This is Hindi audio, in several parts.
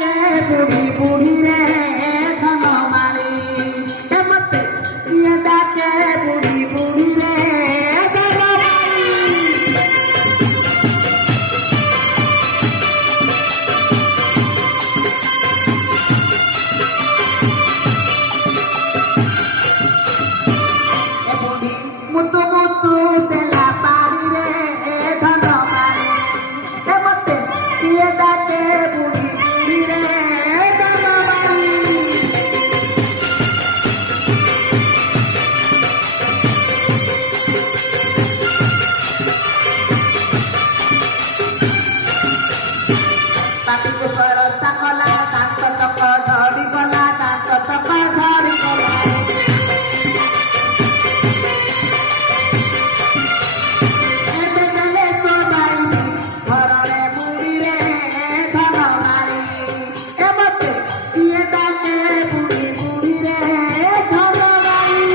डाके बुढ़ी बुढ़ी रे धन माली मते ये डाके बुढ़ी बुढ़ी रे धन माली ए बुढ़ी मुतु मुतु देला पाड़ी रे धन माली मते ये डाके बुढ़ी बुढ़ी रे धन माली पाटी को सरसा कला दांत तक झड़ी गला दांत तक झड़ी गला एबे गले चोबाई घररे बुढ़ी रे धन मारी ए मते ये डाके बुढ़ी बुढ़ी रे धन मारी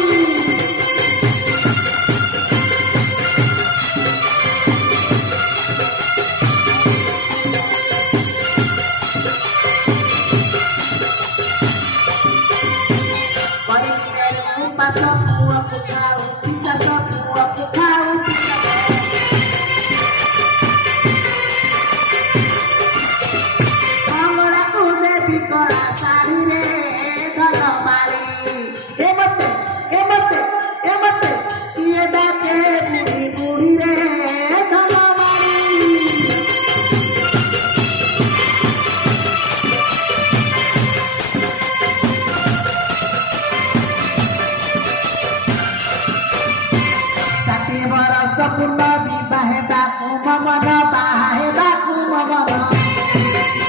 सपूर्ण विवाहे बाकु ममन बाहे बाकु ममन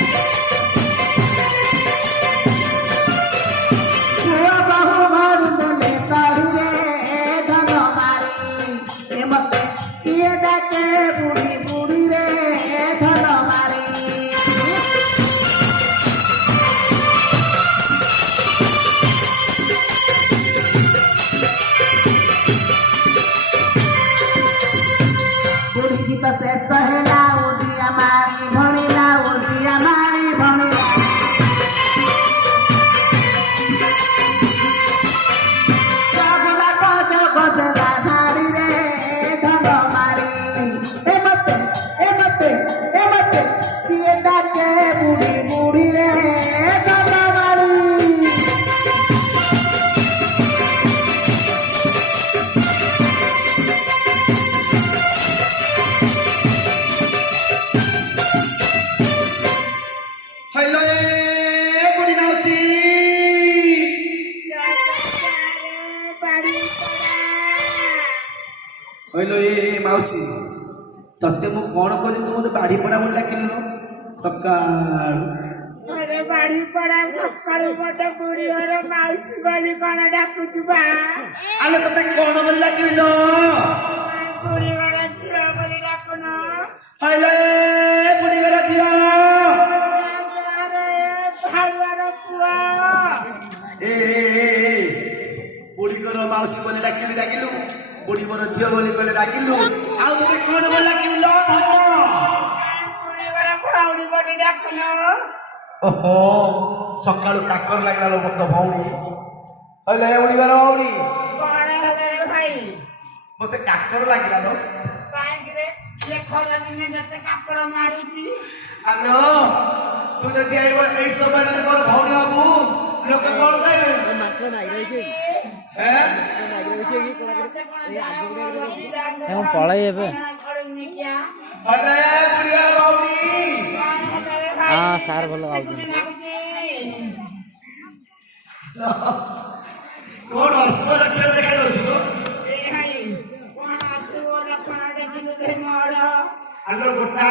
छुआ बहु घरु देले तड़ी रे धन मारी ए मते ये डाके बुढ़ी बुढ़ी रे धन मारी बुढ़ी गीत शेष ହେଲା ओदिया मारी भणिला ओदिया मारी भणिला सबला गजला धारी रे धन मारी ए मते किए डाके बुढ़ी बुढ़ी रे धन मारी हेलो बुढ़ी माउसी हेलो माउसी तते मु कौन कहली तू मते बाड़ी पड़ा बोल लागिलु सकाळ अरे बाड़ी पड़ा सकाळू मते बुढ़ी और माउसी बोली कौन डाकुछु बा आलो तते कौन बोल लागिलु बुढ़ी वाला झियो बोली डाकुनो हेलो बुढ़ी घर जिया अरे भाईवार पुआ ए बुढ़ी घर माउसी बोल लागिलु बुढ़ी मोर झियो बोली कहले लागिलु आ तते कौन बोल लागिलु बुढ़ी वाला भाउडी बोली डाकुनो ओहो सकाळू ताकर लागला मत भौणी हेलो बुढ़ी घर भौणी कौन है रे भाई मते काकर लागला लो काहे रे ये खोला दिने जते काकड़ मारुची हेलो तू जदि आइबो एई समय रे मोर भौणी बाबू लोक कोन कहबे हैं हम पळाई एबे अरे बुढ़िया भौणी हां सार भलो गाउछ कोन हसब लक्षण देखा जाउछ तो ए हाई कोन आसु और कोन देखि दे मोर आलो गोटा